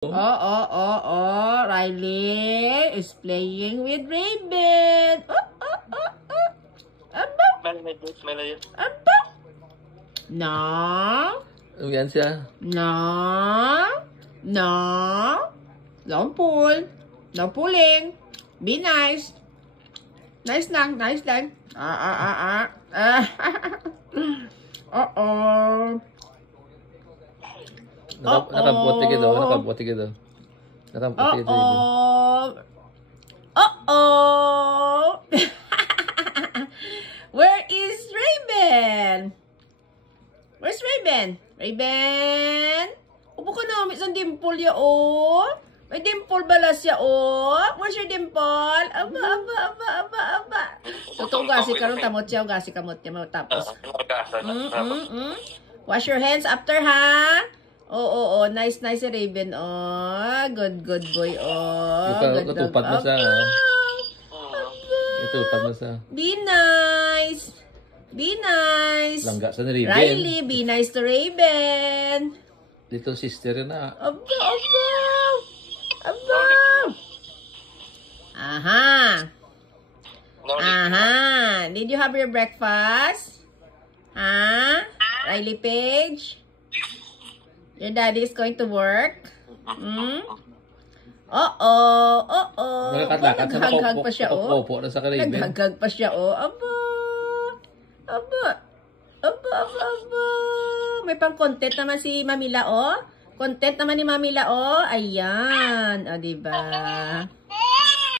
Riley is playing with Raven. Aba. Aba. No. Umiyan siya. No. No. Don't pull. No pulling. Be nice. Nice lang. Nice lang. Nakabuti ka daw. Nakabuti ka daw. Nakabuti ka daw. Where is Raven? Where's Raven? Raven? Upo ka na, may isang dimple ya, oh. May dimple bala siya, oh. Where's your dimple? Aba. Totoo gasi ka rin, tamot siya, gasi kamot niya, tapos. Wash your hands after, ha? Oo. Nice si Raven, oh. Good boy, oh. Katupad na siya, oh. Katupad na siya. Be nice. Be nice. Langga sa ni Raven. Riley, be nice to Raven. Little sister yun na. Aba. Aha. Did you have your breakfast? Huh? Riley Page? Your daddy is going to work? Naghagag pa siya, oh. Opo na sa Raven. Naghagag pa siya, oh. Aba. May pang-content naman si Mamila, oh. Content naman ni Mamila, oh. Ayan. O, diba?